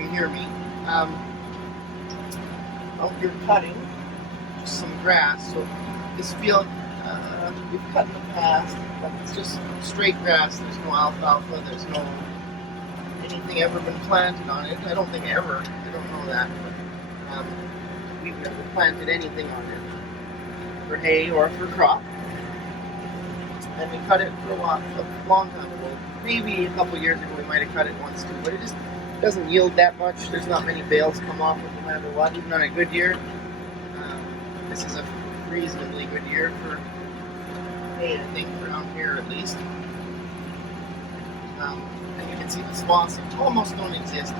can hear me. Out here cutting just some grass. So this field we've cut in the past, but it's just straight grass. There's no alfalfa. There's no anything ever been planted on it. I don't think ever. I don't know that. But, we've never planted anything on it for hay or for crop. And we cut it for a long time ago. Maybe a couple years ago we might have cut it once too, but it just doesn't yield that much. There's not many bales come off it no matter what, even on a good year. This is a reasonably good year for hay, I think, around here at least. And you can see the swaths almost don't exist.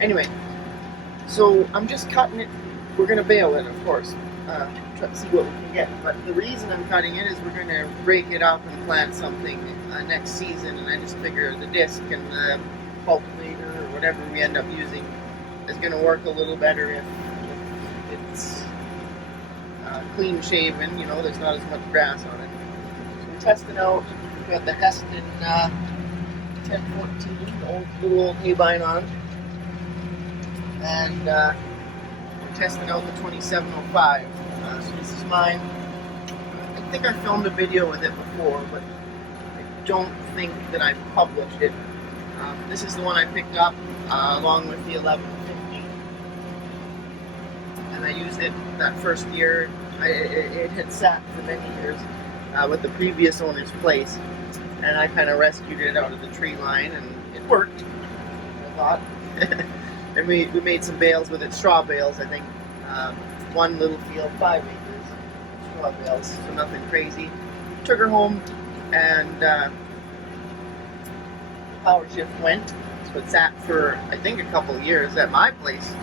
Anyway, so I'm just cutting it. We're going to bale it, of course. Try to see what we can get. But the reason I'm cutting it is we're going to break it up and plant something next season. And I just figure the disc and the cultivator or whatever we end up using is going to work a little better if it's clean shaven. You know, there's not as much grass on it. So we're testing out. We've got the Hesston 1014, little old haybine on. And we're testing out the 2705. So this is mine. I think I filmed a video with it before, but I don't think that I published it. This is the one I picked up along with the 1150. And I used it that first year. It had sat for many years with the previous owner's place. And I kind of rescued it out of the tree line, and it worked, I thought. And we made some bales with it, straw bales, I think. One little field, 5 acres, straw bales, so nothing crazy. Took her home, and powershift went. So it sat for, I think, a couple of years at my place.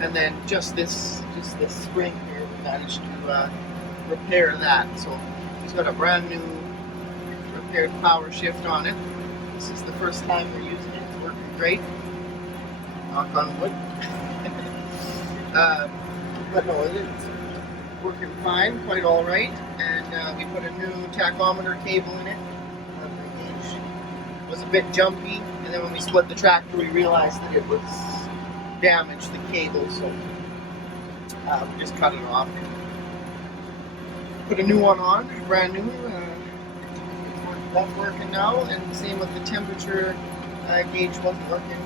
And then just this spring here, we managed to repair that. So it's got a brand new repaired powershift on it. This is the first time we're using it. It's working great. Knock on wood. But no, it's working fine, quite all right. And we put a new tachometer cable in it. The gauge was a bit jumpy, and then when we split the tractor, we realized that it was damaged, the cable, so we just cut it off. Put a new one on, brand new. That's working now, and same with the temperature. Gauge wasn't working.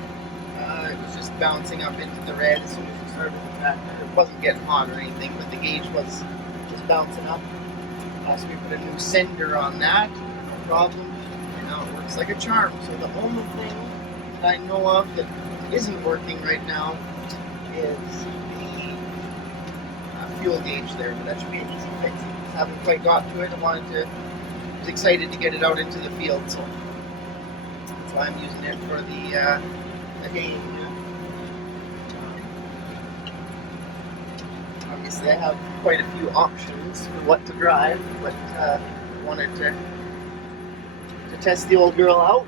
It was just bouncing up into the red as soon as we started the tractor. It wasn't getting hot or anything, but the gauge was just bouncing up. So we put a new sender on that, no problem. And now it works like a charm. So the only thing that I know of that isn't working right now is the fuel gauge there, but that should be an easy fix. Just haven't quite got to it. I was excited to get it out into the field, so that's why I'm using it for the hay. Obviously, I have quite a few options for what to drive, but I wanted to test the old girl out.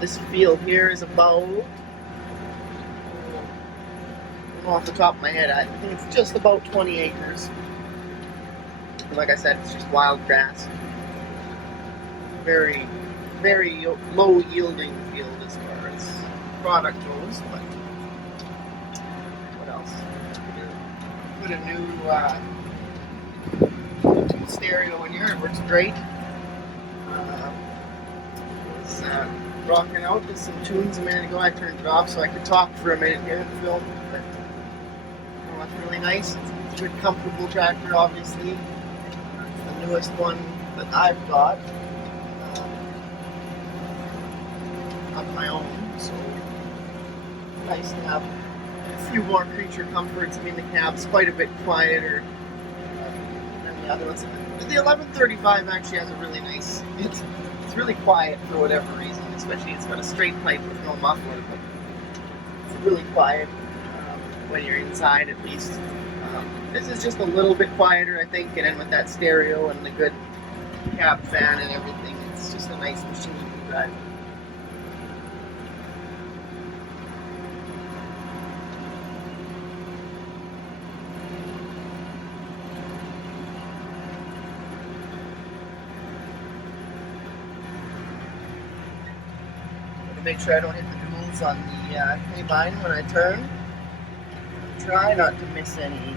This field here is about, I don't know off the top of my head, I think it's just about 20 acres. And like I said, it's just wild grass. Very, very low yielding field as far as product goes, but what else? Put a new Bluetooth stereo in here. It works great. It's rocking out with some tunes a minute ago. I turned it off so I could talk for a minute here and film. But that's really nice. It's a good, comfortable tractor, obviously. It's the newest one that I've got. Of my own, so nice to have a few more creature comforts. I mean, the cab's quite a bit quieter than the other ones. The 1135 actually has a really nice, it's really quiet for whatever reason, especially it's got a straight pipe with no muffler, but it's really quiet when you're inside at least. This is just a little bit quieter, I think, and then with that stereo and the good cab fan and everything, it's just a nice machine to drive. make sure I don't hit the duals on the hay vine when I turn. Try not to miss any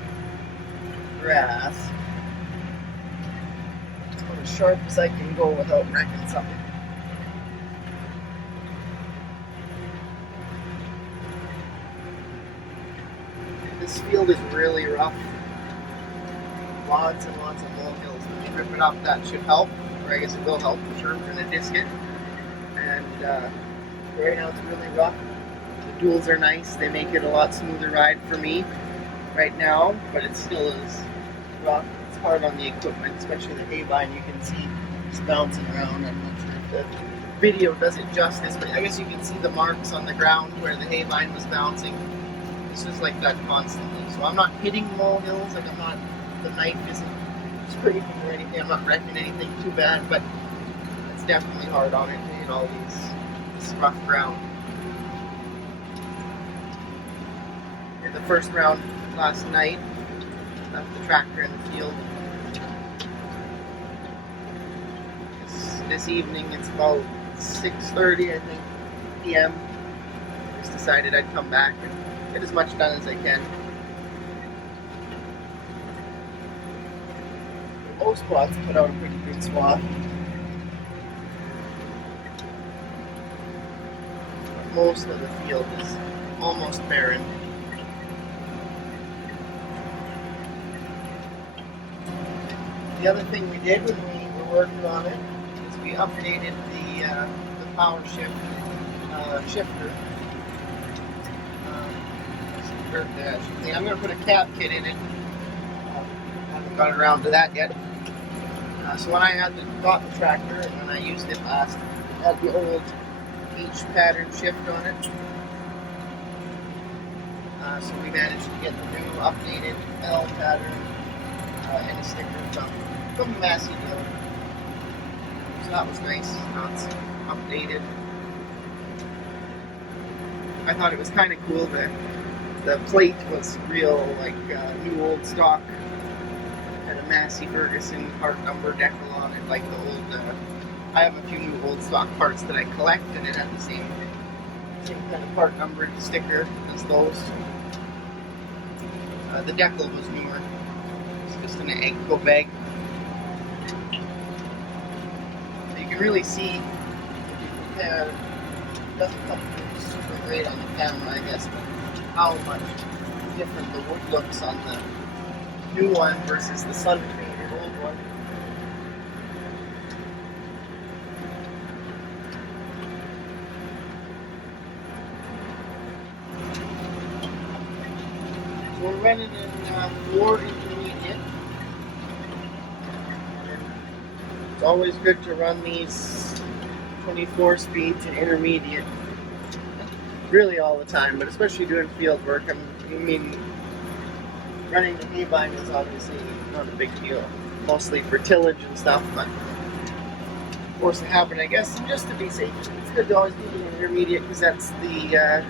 grass. I'm as sharp as I can go without wrecking something. This field is really rough. Lots and lots of molehills. When you rip it up, that should help. Or I guess it will help for sure. We're going to disc it. And right now it's really rough. The duals are nice. They make it a lot smoother ride for me right now, but it still is rough. It's hard on the equipment, especially the hay vine. You can see it's bouncing around. I'm not sure if the video does it justice, but I guess you can see the marks on the ground where the hay vine was bouncing. It's just like that constantly. So I'm not hitting molehills, like the knife isn't scraping or anything. I'm not wrecking anything too bad, but it's definitely hard on it to hit all this rough ground. In the first round last night, left the tractor in the field. This evening, it's about 6:30, I think, p.m. Just decided I'd come back and get as much done as I can. Most spots put out a pretty good swath. But most of the field is almost barren. The other thing we did when we were working on it is we updated the powershift shifter. I'm going to put a cap kit in it. Haven't got around to that yet. So when I got the tractor and when I used it last, it had the old H pattern shift on it. So we managed to get the new updated L pattern and a sticker from Massey Ferguson. So that was nice. Now it's updated. I thought it was kind of cool that the plate was real, like new old stock. Had a Massey Ferguson part number decal on it, like the old. I have a few new old stock parts that I collect, and it had the same kind of part number sticker as those. The decal was newer. It's just an egg go bag. So you can really see if you compare. It doesn't come through super great on the camera, I guess, but how much different the wood looks on the new one versus the sun-painted old one. So we're running in 4 intermediate. It's always good to run these 24 speeds in intermediate. Really all the time, but especially doing field work. Running the hay vine is obviously not a big deal, mostly for tillage and stuff, but force of habit, I guess, and just to be safe. It's good to always be in intermediate because that's the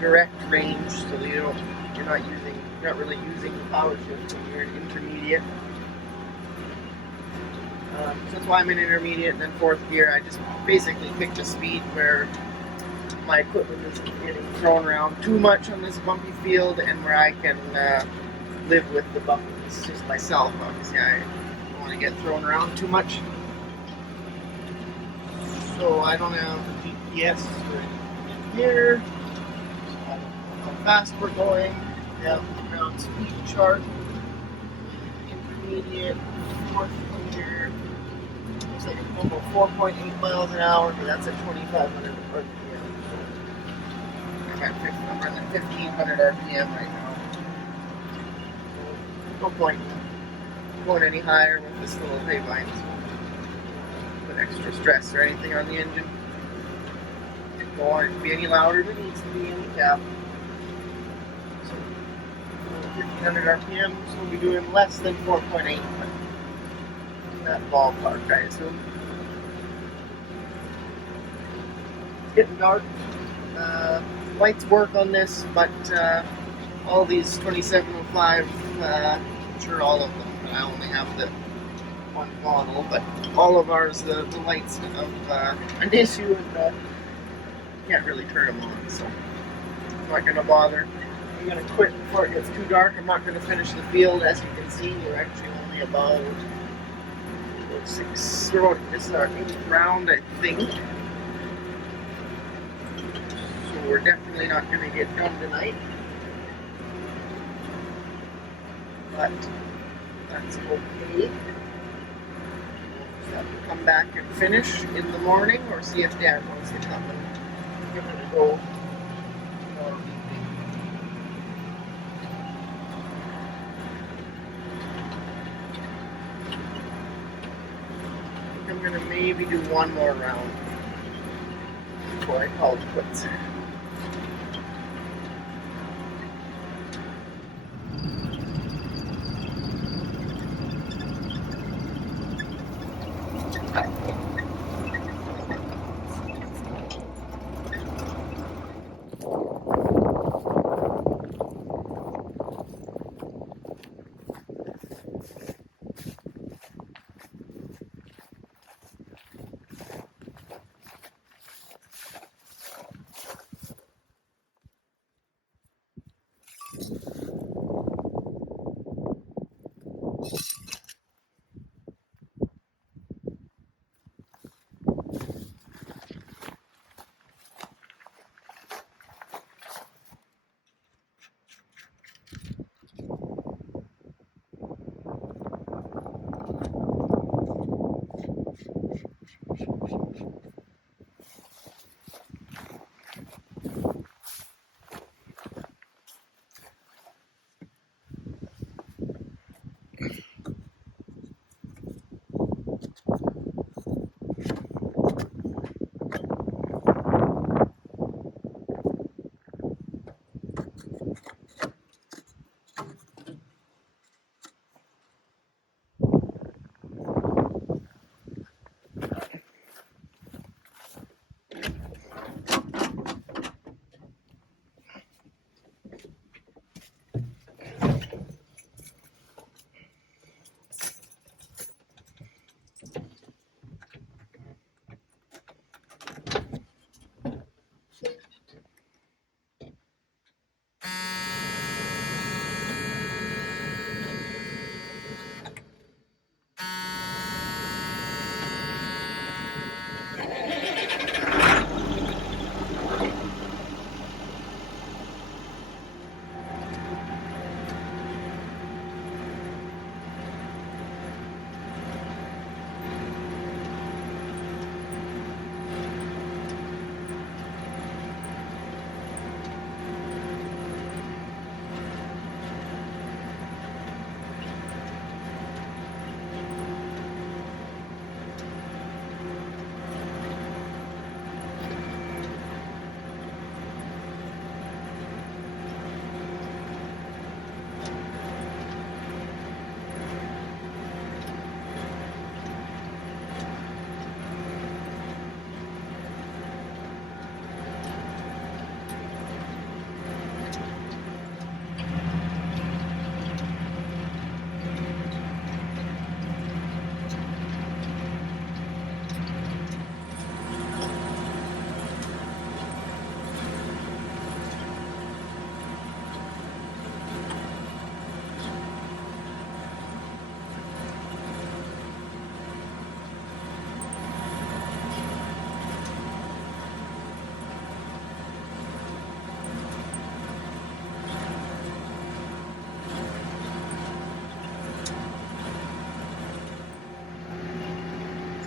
direct range, so you're not really using the power shift when you're in intermediate. So that's why I'm in intermediate, and then fourth gear, I just basically picked a speed where my equipment isn't getting thrown around too much on this bumpy field, and where I can live with the bumpiness just myself. Obviously, I don't want to get thrown around too much. So I don't have GPS right here. So I don't know how fast we're going. We have the ground speed chart. Intermediate, fourth gear. Looks like it's about 4.8 miles an hour, but that's at 2,500 RPM. I'm running 1,500 RPM right now. No point going any higher with this little hay vine. Put extra stress or anything on the engine. Don't want it to be any louder than it needs to be in the cab. So 1,500 RPM, so we'll be doing less than 4.8. In that ballpark, I assume. It's getting dark. Lights work on this, but all these 2705, I'm sure all of them, but I only have the one model, but all of ours, the lights have an issue, and can't really turn them on, so I'm not going to bother. I'm going to quit before it gets too dark. I'm not going to finish the field. As you can see, we're actually only about 6, this is our 8th round, I think. So we're definitely not going to get done tonight. But that's okay. We'll have to come back and finish in the morning, or see if Dad wants to come and give it a go. I'm going to maybe do one more round before I call it quits.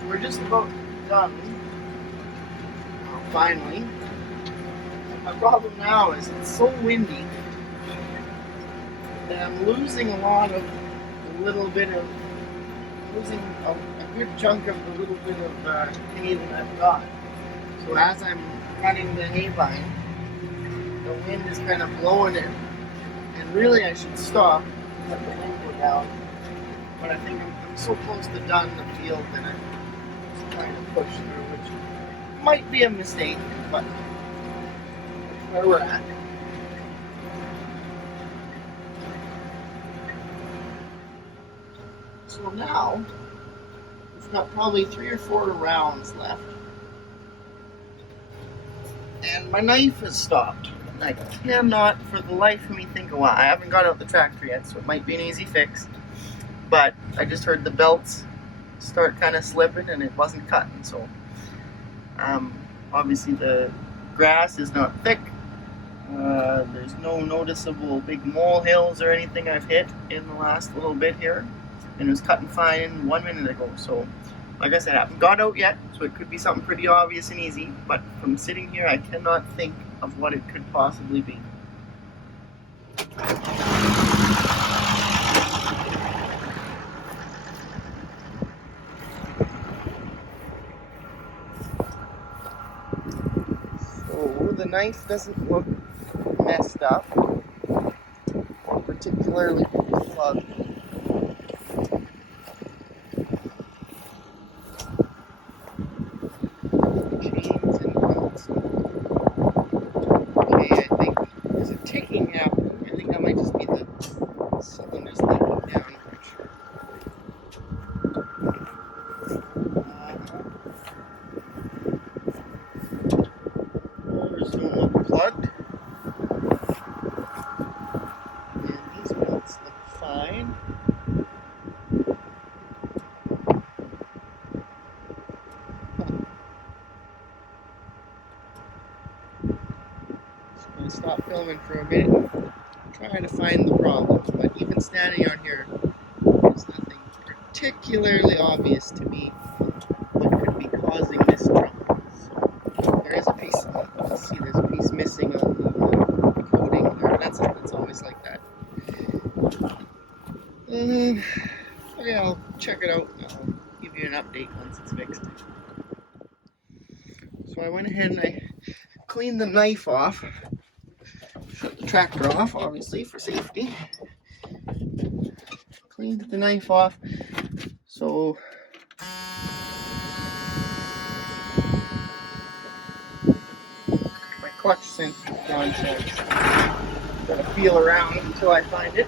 We're just about done. Finally. My problem now is it's so windy that I'm losing a lot of losing a good chunk of the little bit of hay that I've got. So as I'm cutting the hay vine, the wind is kind of blowing it. And really I should stop and let the wind go down. But I think I'm so close to done the field that I'm just trying to push through, which might be a mistake, but that's where we're at. So now, we've got probably 3 or 4 rounds left. and my knife has stopped. I cannot for the life of me think of why. I haven't got out the tractor yet, so it might be an easy fix. But I just heard the belts start kind of slipping and it wasn't cutting, so obviously the grass is not thick. There's no noticeable big mole hills or anything I've hit in the last little bit here, and it was cutting fine 1 minute ago. So like I said, I haven't got out yet, so it could be something pretty obvious and easy, but from sitting here I cannot think of what it could possibly be. So the knife doesn't look messed up or particularly plugged. Chains and belts. Okay, I think there's a ticking happening. I think that might just be the cylinders leaking down. I'm not sure. Motors don't look plugged. And these belts look fine. I'm going to stop filming for a minute and try to find the problem. But even standing out here, there's nothing particularly obvious to me what could be causing this trouble. So there is a piece, let's see, there's a piece missing on the coating there. That's always like that. Okay, I'll check it out and I'll give you an update once it's fixed. So I went ahead and I cleaned the knife off. Shut the tractor off, obviously, for safety. Cleaned the knife off. So my clutch sense is gone, so I'm gonna feel around until I find it.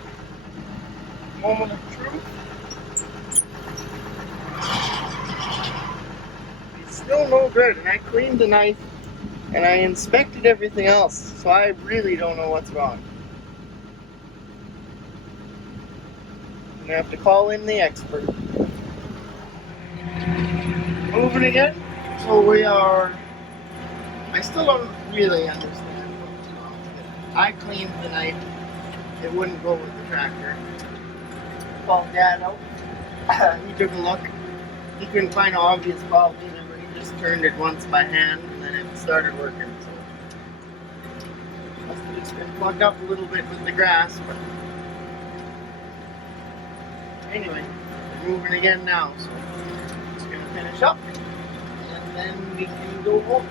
Moment of truth. It's still no good, and I cleaned the knife and I inspected everything else, so I really don't know what's wrong. I'm gonna have to call in the expert. Moving again. So we are. I still don't really understand what's wrong with it. I cleaned the knife. It wouldn't go with the tractor. Called Dad out. He took a look. He couldn't find an obvious fault either, but he just turned it once by hand and then it started working. So must have just been plugged up a little bit with the grass. But anyway, we're moving again now, so I'm just gonna finish up and then we can go home.